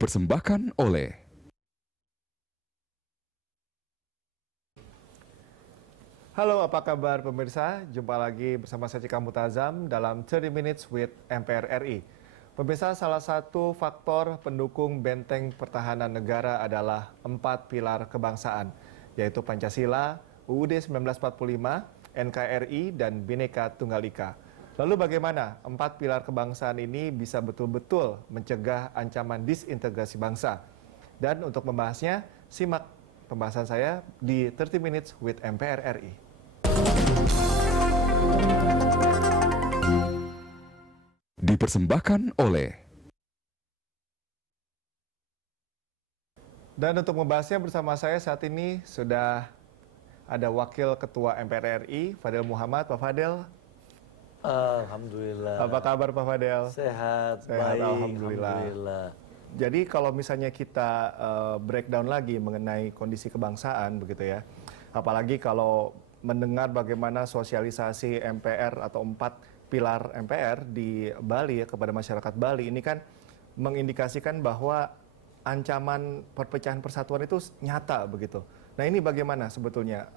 Dipersembahkan oleh Halo, apa kabar pemirsa? Jumpa lagi bersama saya Cika Mutazam dalam 30 Minutes with MPR RI. Pemirsa, salah satu faktor pendukung benteng pertahanan negara adalah 4 pilar kebangsaan, yaitu Pancasila, UUD 1945, NKRI, dan Bhinneka Tunggal Ika. Lalu bagaimana 4 pilar kebangsaan ini bisa betul-betul mencegah ancaman disintegrasi bangsa? Dan untuk membahasnya, simak pembahasan saya di 30 Minutes with MPR RI. dipersembahkan oleh Dan untuk membahasnya bersama saya saat ini sudah ada Wakil Ketua MPR RI, Fadel Muhammad. Pak Fadel, Alhamdulillah. apa kabar Pak Fadel? Sehat, Sehat, baik, alhamdulillah. Jadi kalau misalnya kita breakdown lagi mengenai kondisi kebangsaan begitu ya, apalagi kalau mendengar bagaimana sosialisasi MPR atau 4 pilar MPR di Bali ya, kepada masyarakat Bali, ini kan mengindikasikan bahwa ancaman perpecahan persatuan itu nyata begitu. Nah ini bagaimana sebetulnya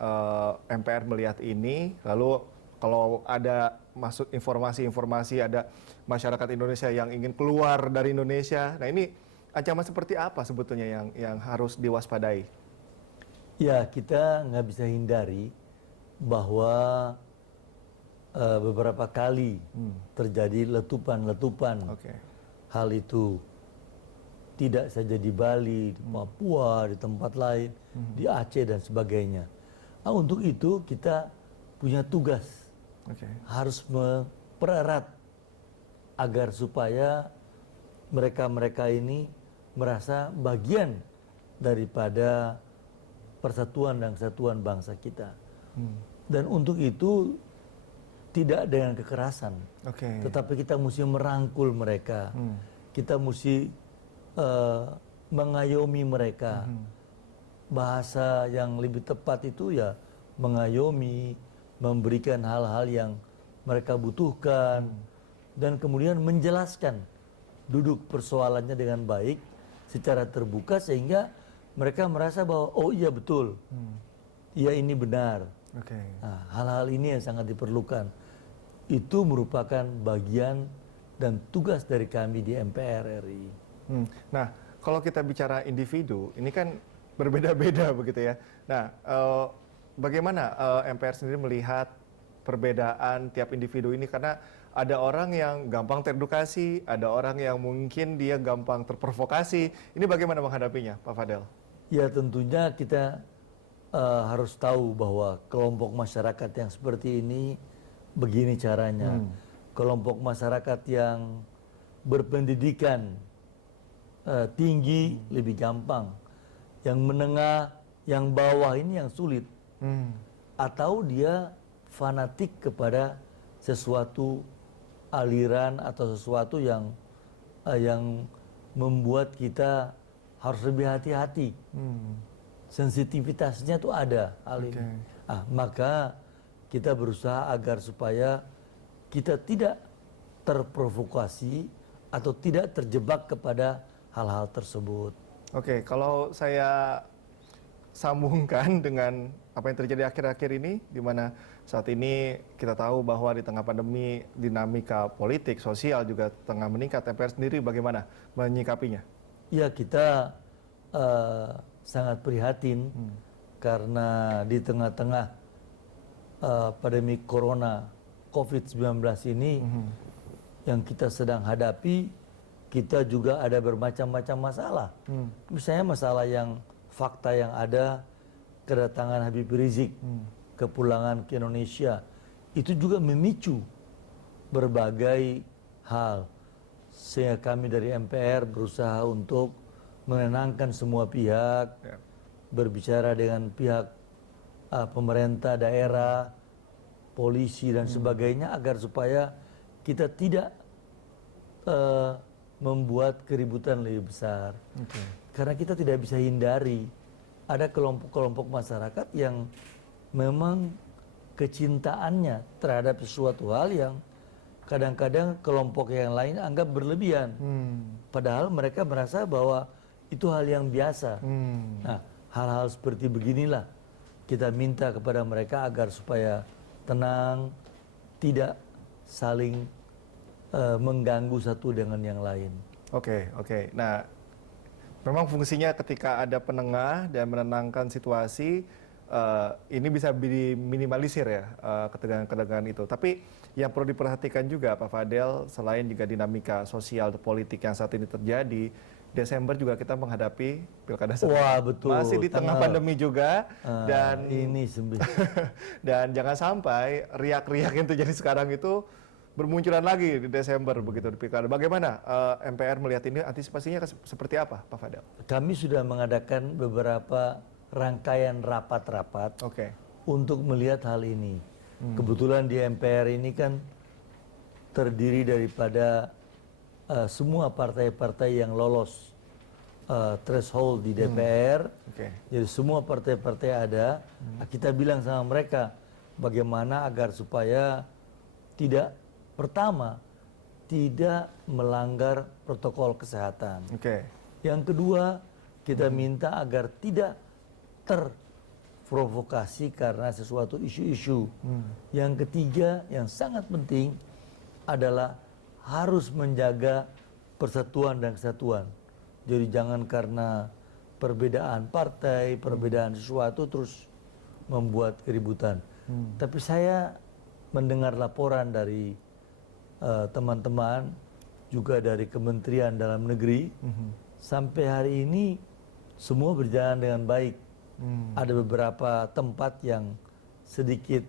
MPR melihat ini, lalu kalau ada masuk informasi-informasi ada masyarakat Indonesia yang ingin keluar dari Indonesia, nah ini ancaman seperti apa sebetulnya yang harus diwaspadai? Ya, kita nggak bisa hindari bahwa beberapa kali terjadi letupan-letupan. Oke. Hal itu tidak saja di Bali, di Papua, di tempat lain, di Aceh dan sebagainya. Nah, untuk itu kita punya tugas, Oke. harus mempererat agar supaya mereka-mereka ini merasa bagian daripada persatuan dan kesatuan bangsa kita. Dan untuk itu tidak dengan kekerasan, Oke. tetapi kita mesti merangkul mereka, kita mesti mengayomi mereka. Bahasa yang lebih tepat itu ya mengayomi, memberikan hal-hal yang mereka butuhkan, dan kemudian menjelaskan duduk persoalannya dengan baik secara terbuka sehingga mereka merasa bahwa oh iya betul, iya ini benar. Oke. Nah, hal-hal ini yang sangat diperlukan. Itu merupakan bagian dan tugas dari kami di MPR RI. Nah, kalau kita bicara individu, ini kan berbeda-beda begitu ya. Nah, bagaimana MPR sendiri melihat perbedaan tiap individu ini? Karena ada orang yang gampang teredukasi, ada orang yang mungkin dia gampang terprovokasi. Ini bagaimana menghadapinya, Pak Fadel? Ya tentunya kita harus tahu bahwa kelompok masyarakat yang seperti ini begini caranya. Kelompok masyarakat yang berpendidikan tinggi lebih gampang. Yang menengah, yang bawah ini yang sulit. Atau dia fanatik kepada sesuatu aliran atau sesuatu yang membuat kita harus lebih hati-hati. Sensitivitasnya tuh ada hal ini. Maka kita berusaha agar supaya kita tidak terprovokasi atau tidak terjebak kepada hal-hal tersebut. Oke, kalau saya sambungkan dengan apa yang terjadi akhir-akhir ini, di mana saat ini kita tahu bahwa di tengah pandemi dinamika politik, sosial juga tengah meningkat. MPR sendiri bagaimana menyikapinya? Ya kita sangat prihatin karena di tengah-tengah pandemi corona COVID-19 ini yang kita sedang hadapi, kita juga ada bermacam-macam masalah. Misalnya masalah yang fakta yang ada, kedatangan Habib Rizik, kepulangan ke Indonesia, itu juga memicu berbagai hal. Sehingga kami dari MPR berusaha untuk menenangkan semua pihak, berbicara dengan pihak pemerintah daerah, polisi dan sebagainya agar supaya kita tidak membuat keributan lebih besar. Karena kita tidak bisa hindari ada kelompok-kelompok masyarakat yang memang kecintaannya terhadap sesuatu hal yang kadang-kadang kelompok yang lain anggap berlebihan. Padahal mereka merasa bahwa itu hal yang biasa. Nah, hal-hal seperti beginilah kita minta kepada mereka agar supaya tenang, tidak saling mengganggu satu dengan yang lain. Oke. Nah, memang fungsinya ketika ada penengah dan menenangkan situasi, ini bisa diminimalisir ya ketegangan-ketegangan itu. Tapi yang perlu diperhatikan juga Pak Fadel, selain juga dinamika sosial dan politik yang saat ini terjadi, Desember juga kita menghadapi pilkada serentak. Wah, betul. Masih di tengah pandemi juga, dan ini dan jangan sampai riak-riak yang terjadi sekarang itu bermunculan lagi di Desember begitu di pilkada. Bagaimana MPR melihat ini, antisipasinya seperti apa, Pak Fadel? Kami sudah mengadakan beberapa rangkaian rapat-rapat untuk melihat hal ini. Kebetulan di MPR ini kan terdiri daripada semua partai-partai yang lolos threshold di DPR. Jadi semua partai-partai ada. Kita bilang sama mereka bagaimana agar supaya pertama, tidak melanggar protokol kesehatan. Yang kedua, kita minta agar tidak terprovokasi karena sesuatu isu-isu. Yang ketiga, yang sangat penting adalah harus menjaga persatuan dan kesatuan. Jadi jangan karena perbedaan partai, perbedaan sesuatu terus membuat keributan. Tapi saya mendengar laporan dari teman-teman juga dari Kementerian Dalam Negeri, sampai hari ini semua berjalan dengan baik. Ada beberapa tempat yang sedikit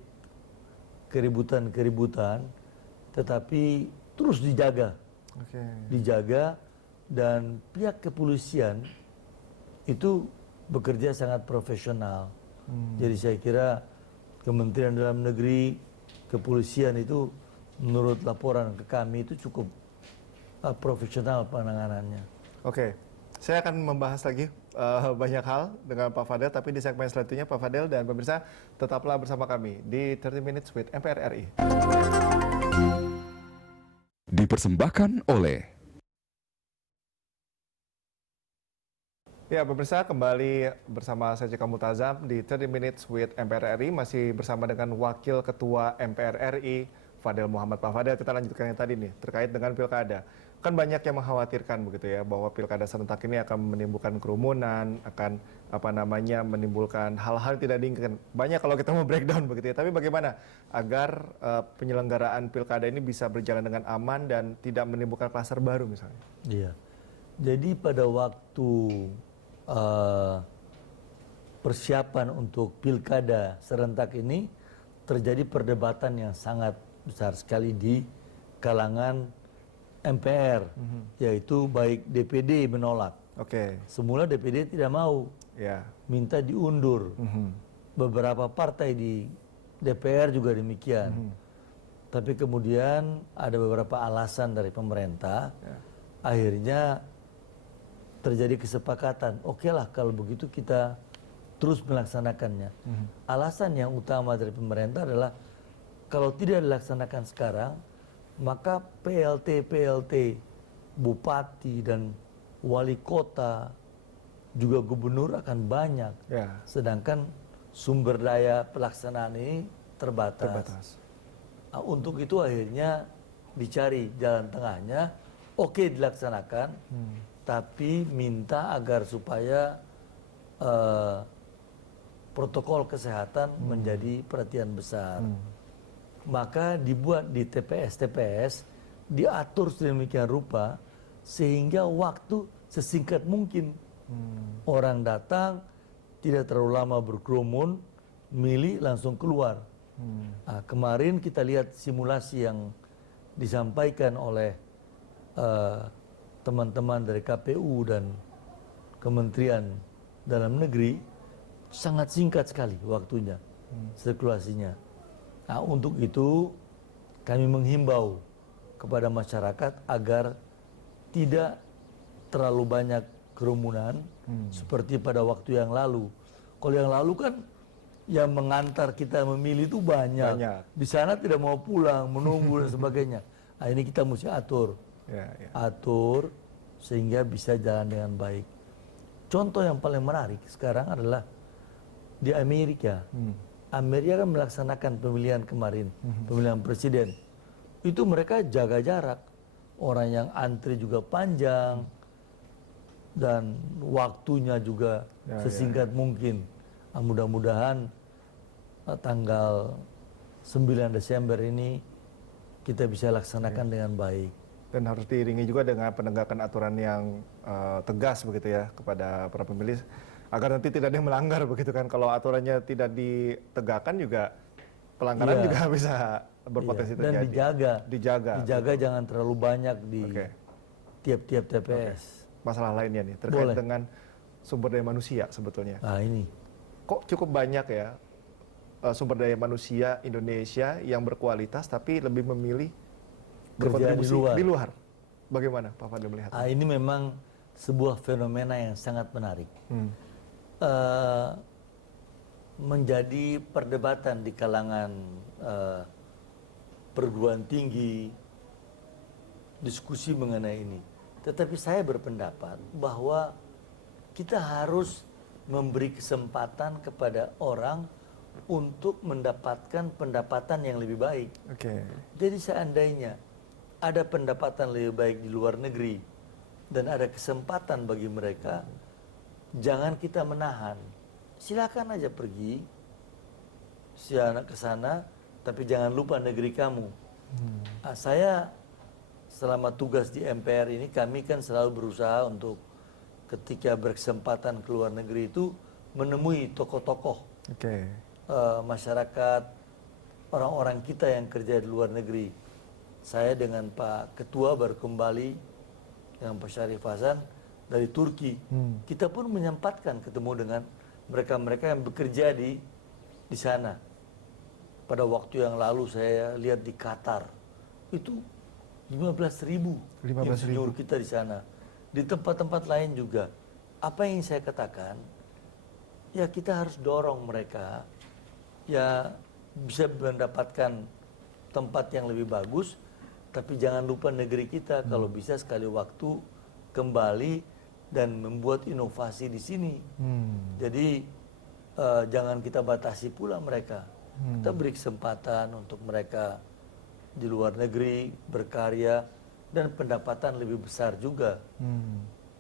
keributan-keributan, tetapi terus dijaga, dan pihak kepolisian itu bekerja sangat profesional. Jadi saya kira Kementerian Dalam Negeri, kepolisian itu menurut laporan ke kami itu cukup profesional penanganannya. Saya akan membahas lagi banyak hal dengan Pak Fadel, tapi di segmen selanjutnya Pak Fadel dan pemirsa tetaplah bersama kami di 30 Minutes with MPR RI. Dipersembahkan oleh Ya, pemirsa, kembali bersama saya Jeka Mutazam di 30 Minutes with MPR RI, masih bersama dengan Wakil Ketua MPR RI Fadel Muhammad. Pak Fadel, kita lanjutkan yang tadi nih terkait dengan pilkada. Kan banyak yang mengkhawatirkan begitu ya bahwa pilkada serentak ini akan menimbulkan kerumunan, akan menimbulkan hal-hal tidak diinginkan. Banyak kalau kita mau breakdown begitu ya. Tapi bagaimana agar penyelenggaraan pilkada ini bisa berjalan dengan aman dan tidak menimbulkan kluster baru misalnya? Iya. Jadi pada waktu persiapan untuk pilkada serentak ini terjadi perdebatan yang sangat besar sekali di kalangan MPR, yaitu baik DPD menolak. Semula DPD tidak mau, minta diundur. Beberapa partai di DPR juga demikian. Tapi kemudian ada beberapa alasan dari pemerintah, akhirnya terjadi kesepakatan. Okelah kalau begitu kita terus melaksanakannya. Alasan yang utama dari pemerintah adalah kalau tidak dilaksanakan sekarang, maka PLT bupati dan wali kota juga gubernur akan banyak. Sedangkan sumber daya pelaksanaan ini terbatas. Nah, untuk itu akhirnya dicari jalan tengahnya. Oke, dilaksanakan, tapi minta agar supaya protokol kesehatan menjadi perhatian besar. Maka dibuat di TPS diatur sedemikian rupa sehingga waktu sesingkat mungkin. Orang datang tidak terlalu lama berkerumun, milih langsung keluar. Nah, kemarin kita lihat simulasi yang disampaikan oleh teman-teman dari KPU dan Kementerian Dalam Negeri, sangat singkat sekali waktunya, sirkulasinya. Nah, untuk itu kami menghimbau kepada masyarakat agar tidak terlalu banyak kerumunan seperti pada waktu yang lalu. Kalau yang lalu kan yang mengantar kita memilih itu banyak. Di sana tidak mau pulang, menunggu dan sebagainya. Nah, ini kita mesti atur, Ya, ya. atur sehingga bisa jalan dengan baik. Contoh yang paling menarik sekarang adalah di Amerika. Amerika kan melaksanakan pemilihan kemarin, pemilihan presiden. Itu mereka jaga jarak. Orang yang antri juga panjang dan waktunya juga Ya, sesingkat mungkin. Nah, mudah-mudahan tanggal 9 Desember ini kita bisa laksanakan dengan baik. Dan harus diiringi juga dengan penegakan aturan yang tegas begitu ya kepada para pemilih agar nanti tidak ada yang melanggar begitu kan. Kalau aturannya tidak ditegakkan juga pelanggaran Iya. juga bisa berpotensi Iya, dan terjadi. dijaga jangan terlalu banyak di Oke. tiap-tiap TPS. Masalah lainnya nih terkait Boleh. dengan sumber daya manusia sebetulnya. Nah ini, Kok cukup banyak ya sumber daya manusia Indonesia yang berkualitas tapi lebih memilih Kerja di berkontribusi luar. di luar. Bagaimana Pak Fadil melihat? nah ini memang sebuah fenomena yang sangat menarik. Menjadi perdebatan di kalangan perguruan tinggi, diskusi mengenai ini. Tetapi saya berpendapat bahwa kita harus memberi kesempatan kepada orang untuk mendapatkan pendapatan yang lebih baik. Oke. Jadi seandainya ada pendapatan lebih baik di luar negeri dan ada kesempatan bagi mereka, jangan kita menahan. Silakan aja pergi ke sana, tapi jangan lupa negeri kamu. Nah, saya selama tugas di MPR ini, kami kan selalu berusaha untuk ketika berkesempatan ke luar negeri itu menemui tokoh-tokoh Oke. masyarakat, orang-orang kita yang kerja di luar negeri. Saya dengan Pak Ketua baru kembali dengan Pak Syarif Hasan dari Turki. Kita pun menyempatkan ketemu dengan mereka-mereka yang bekerja di sana. Pada waktu yang lalu saya lihat di Qatar, itu 15.000 insinyur kita di sana. Di tempat-tempat lain juga. Apa yang saya katakan, ya kita harus dorong mereka, ya bisa mendapatkan tempat yang lebih bagus, tapi jangan lupa negeri kita, kalau bisa sekali waktu kembali dan membuat inovasi di sini. Jadi jangan kita batasi pula mereka. Kita beri kesempatan untuk mereka di luar negeri berkarya dan pendapatan lebih besar juga.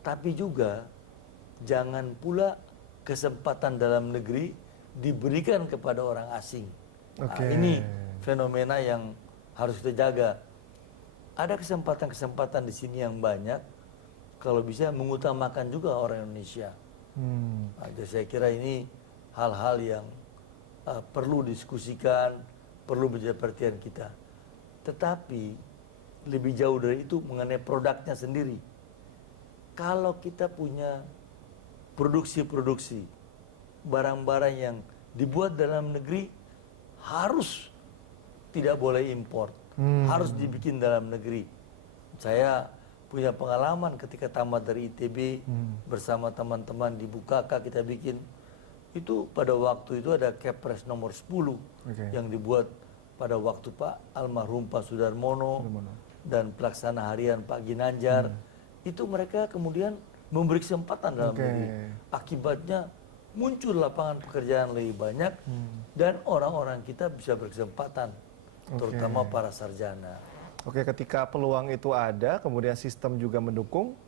Tapi juga jangan pula kesempatan dalam negeri diberikan kepada orang asing. Nah, ini fenomena yang harus kita jaga. Ada kesempatan-kesempatan di sini yang banyak, kalau bisa mengutamakan juga orang Indonesia. Nah, jadi saya kira ini hal-hal yang perlu diskusikan, perlu menjadi perhatian kita. Tetapi lebih jauh dari itu mengenai produknya sendiri. Kalau kita punya produksi-produksi, barang-barang yang dibuat dalam negeri harus tidak boleh impor, harus dibikin dalam negeri. Saya punya pengalaman ketika tamat dari ITB bersama teman-teman di Bukaka kita bikin. Itu pada waktu itu ada Kepres nomor 10 yang dibuat pada waktu Pak almarhum Pak Sudarmono dan pelaksana harian Pak Ginanjar. Itu mereka kemudian memberi kesempatan dalam negeri. Akibatnya muncul lapangan pekerjaan lebih banyak dan orang-orang kita bisa berkesempatan, terutama para sarjana. Oke, ketika peluang itu ada, kemudian sistem juga mendukung,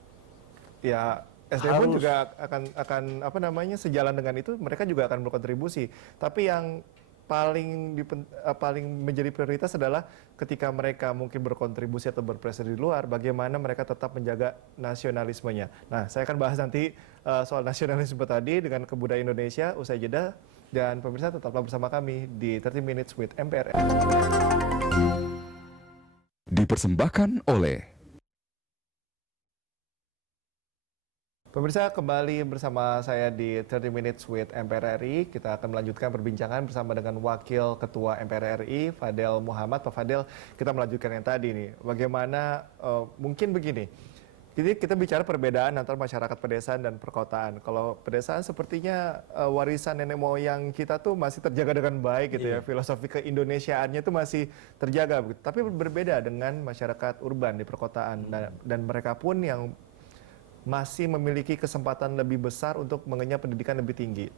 ya SDM pun juga akan apa namanya sejalan dengan itu, mereka juga akan berkontribusi. Tapi yang paling menjadi prioritas adalah ketika mereka mungkin berkontribusi atau berprestasi di luar, bagaimana mereka tetap menjaga nasionalismenya. Nah, saya akan bahas nanti soal nasionalisme tadi dengan kebudayaan Indonesia usai jeda, dan pemirsa tetaplah bersama kami di 30 Minutes with MPR. Dipersembahkan oleh Pemirsa, kembali bersama saya di 30 Minutes with MPR RI. Kita akan melanjutkan perbincangan bersama dengan Wakil Ketua MPR RI, Fadel Muhammad. Pak Fadel, kita melanjutkan yang tadi nih. Bagaimana, mungkin begini, Jadi kita bicara perbedaan antara masyarakat pedesaan dan perkotaan. Kalau pedesaan sepertinya warisan nenek moyang kita tuh masih terjaga dengan baik gitu ya. Filosofi keindonesiaannya tuh masih terjaga begitu. Tapi berbeda dengan masyarakat urban di perkotaan dan mereka pun yang masih memiliki kesempatan lebih besar untuk mengenyam pendidikan lebih tinggi.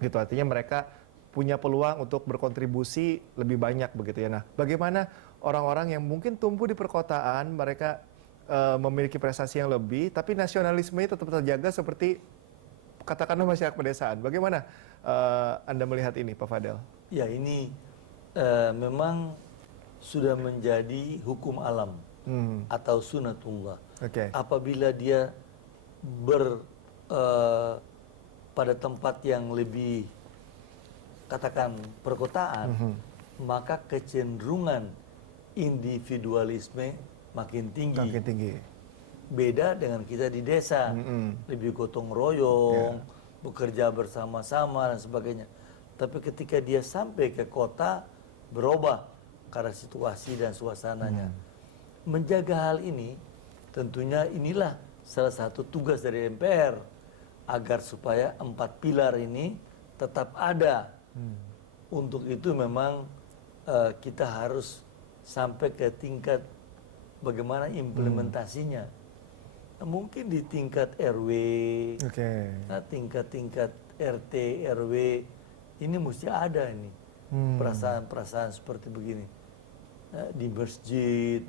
Gitu artinya mereka punya peluang untuk berkontribusi lebih banyak begitu ya. Nah, bagaimana orang-orang yang mungkin tumbuh di perkotaan mereka memiliki prestasi yang lebih, tapi nasionalismenya tetap terjaga seperti katakanlah masyarakat pedesaan. Bagaimana Anda melihat ini, Pak Fadel? Ya ini memang sudah menjadi hukum alam atau sunatullah. Apabila dia pada tempat yang lebih katakan perkotaan, maka kecenderungan individualisme makin tinggi. Makin tinggi. Beda dengan kita di desa, lebih gotong royong, bekerja bersama-sama dan sebagainya. Tapi ketika dia sampai ke kota, berubah karena situasi dan suasananya. Menjaga hal ini, tentunya inilah salah satu tugas dari MPR, agar supaya 4 pilar ini tetap ada. Untuk itu memang kita harus sampai ke tingkat bagaimana implementasinya. Mungkin di tingkat RW, tingkat-tingkat RT, RW, ini mesti ada ini perasaan-perasaan seperti begini. Di masjid,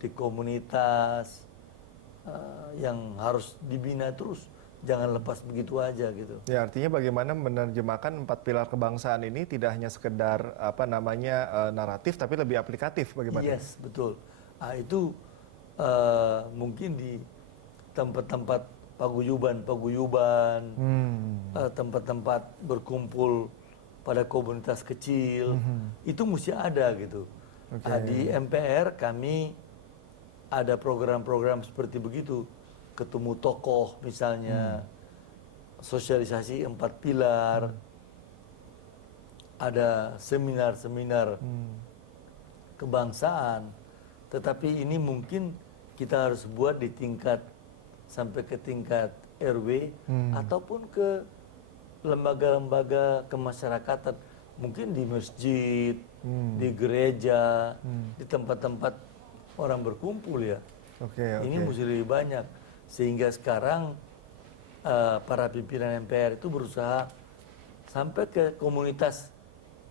di komunitas, yang harus dibina terus. Jangan lepas begitu aja gitu. Ya artinya bagaimana menerjemahkan 4 pilar kebangsaan ini tidak hanya sekedar naratif tapi lebih aplikatif bagaimana? Yes, betul. Itu mungkin di tempat-tempat paguyuban, tempat-tempat berkumpul pada komunitas kecil, itu mesti ada gitu. Di MPR kami ada program-program seperti begitu. Ketemu tokoh misalnya, sosialisasi 4 pilar, ada seminar-seminar kebangsaan. Tetapi ini mungkin kita harus buat di tingkat sampai ke tingkat RW ataupun ke lembaga-lembaga kemasyarakatan, mungkin di masjid, di gereja, di tempat-tempat orang berkumpul ya. Ini mesti lebih banyak. Sehingga sekarang para pimpinan MPR itu berusaha sampai ke komunitas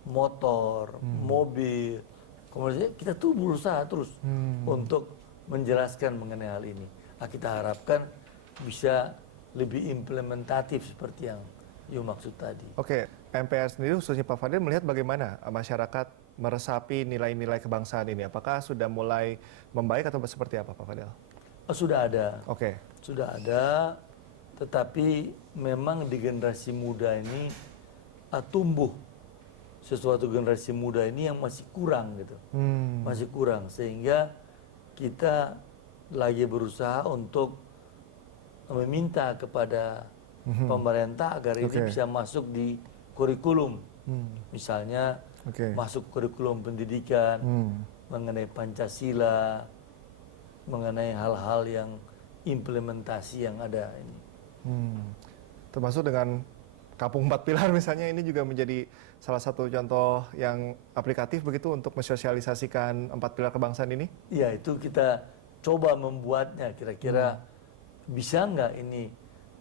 motor, mobil, komunitas, kita tuh berusaha terus untuk menjelaskan mengenai hal ini. Nah, kita harapkan bisa lebih implementatif seperti yang you maksud tadi. MPR sendiri khususnya Pak Fadil melihat bagaimana masyarakat meresapi nilai-nilai kebangsaan ini? Apakah sudah mulai membaik atau seperti apa Pak Fadil? Sudah ada. Sudah ada, tetapi memang di generasi muda ini tumbuh sesuatu generasi muda ini yang masih kurang gitu. Masih kurang, sehingga kita lagi berusaha untuk meminta kepada pemerintah agar ini bisa masuk di kurikulum. Misalnya masuk kurikulum pendidikan mengenai Pancasila, mengenai hal-hal yang implementasi yang ada ini. Termasuk dengan Kampung 4 Pilar misalnya, ini juga menjadi salah satu contoh yang aplikatif begitu untuk mensosialisasikan 4 pilar kebangsaan ini? Ya, itu kita coba membuatnya, kira-kira bisa nggak ini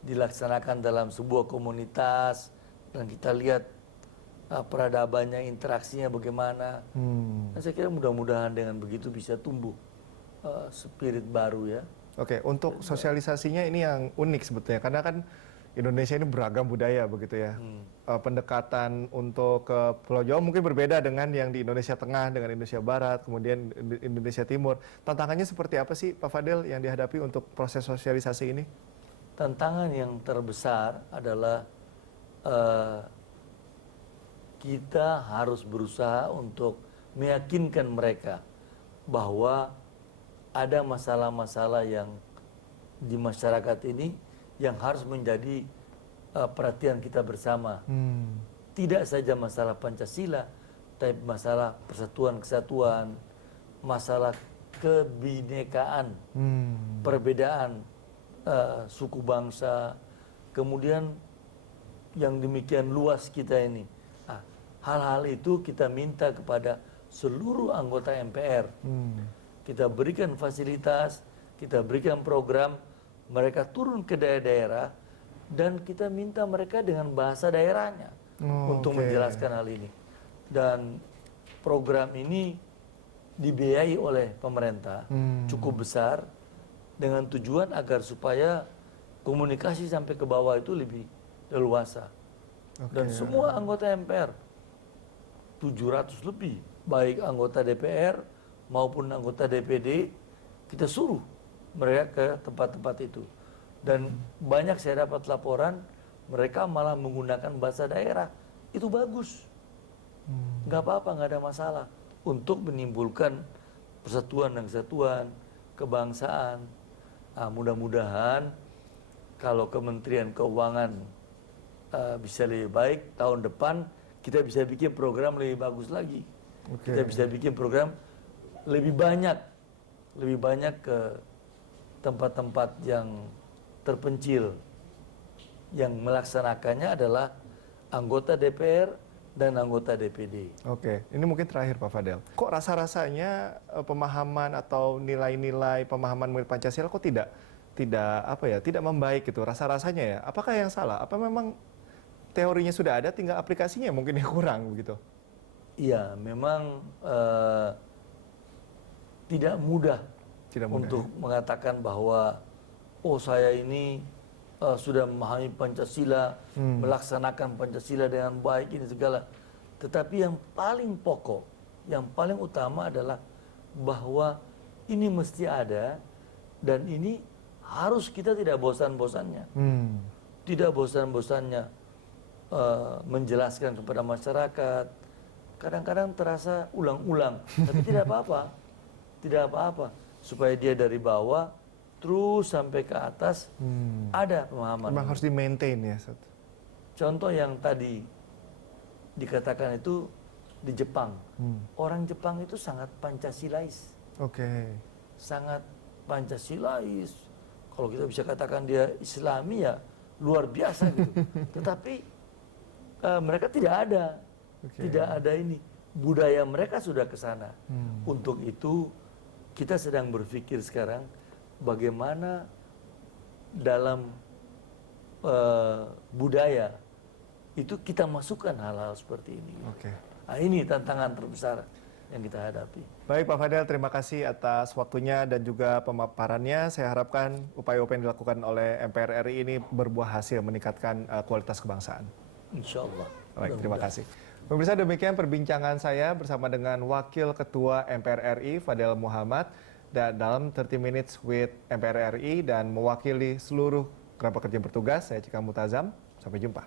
dilaksanakan dalam sebuah komunitas, dan kita lihat peradabannya, interaksinya bagaimana. Dan saya kira mudah-mudahan dengan begitu bisa tumbuh spirit baru ya. Untuk sosialisasinya ini yang unik sebetulnya, karena kan Indonesia ini beragam budaya begitu ya. Pendekatan untuk ke Pulau Jawa mungkin berbeda dengan yang di Indonesia Tengah, dengan Indonesia Barat, kemudian Indonesia Timur. Tantangannya seperti apa sih Pak Fadil yang dihadapi untuk proses sosialisasi ini? Tantangan yang terbesar adalah kita harus berusaha untuk meyakinkan mereka bahwa ada masalah-masalah yang di masyarakat ini yang harus menjadi perhatian kita bersama. Tidak saja masalah Pancasila, tapi masalah persatuan kesatuan, masalah kebinekaan, perbedaan suku bangsa, kemudian yang demikian luas kita ini. Nah, hal-hal itu kita minta kepada seluruh anggota MPR. Kita berikan fasilitas, kita berikan program, mereka turun ke daerah-daerah, dan kita minta mereka dengan bahasa daerahnya untuk menjelaskan hal ini. Dan program ini dibiayai oleh pemerintah, cukup besar, dengan tujuan agar supaya komunikasi sampai ke bawah itu lebih leluasa. Dan semua anggota MPR, 700 lebih, baik anggota DPR maupun anggota DPD, kita suruh mereka ke tempat-tempat itu. Dan banyak saya dapat laporan, mereka malah menggunakan bahasa daerah. Itu bagus. Nggak apa-apa, nggak ada masalah. Untuk menimbulkan persatuan dan kesatuan, kebangsaan. Nah, mudah-mudahan kalau Kementerian Keuangan bisa lebih baik, tahun depan kita bisa bikin program lebih bagus lagi. Kita bisa bikin program lebih banyak ke tempat-tempat yang terpencil. Yang melaksanakannya adalah anggota DPR dan anggota DPD. Oke, ini mungkin terakhir Pak Fadel. Kok rasa-rasanya pemahaman atau nilai-nilai pemahaman mengenai Pancasila kok tidak membaik gitu rasa-rasanya ya? Apakah yang salah? Apa memang teorinya sudah ada, tinggal aplikasinya mungkin yang kurang begitu? Iya, memang tidak mudah untuk mengatakan bahwa saya ini sudah memahami Pancasila, melaksanakan Pancasila dengan baik ini segala. Tetapi yang paling pokok, yang paling utama adalah bahwa ini mesti ada, dan ini harus kita tidak bosan-bosannya. Tidak bosan-bosannya menjelaskan kepada masyarakat. Kadang-kadang terasa ulang-ulang, tapi tidak apa-apa. Tidak apa-apa. Supaya dia dari bawah terus sampai ke atas ada pemahaman. Memang harus di-maintain ya. Contoh yang tadi dikatakan itu di Jepang. Orang Jepang itu sangat Pancasilais. Sangat Pancasilais. Kalau kita bisa katakan dia Islami ya luar biasa gitu. Tetapi mereka tidak ada. Tidak ada ini. Budaya mereka sudah ke sana. Untuk itu kita sedang berpikir sekarang bagaimana dalam budaya itu kita masukkan hal-hal seperti ini. Nah, ini tantangan terbesar yang kita hadapi. Baik Pak Fadel, terima kasih atas waktunya dan juga pemaparannya. Saya harapkan upaya-upaya yang dilakukan oleh MPR RI ini berbuah hasil meningkatkan kualitas kebangsaan. Insya Allah. Baik, terima kasih. Pemirsa, demikian perbincangan saya bersama dengan Wakil Ketua MPR RI, Fadel Muhammad, dalam 30 Minutes with MPR RI, dan mewakili seluruh kerabat kerja bertugas, saya Cika Mutazam. Sampai jumpa.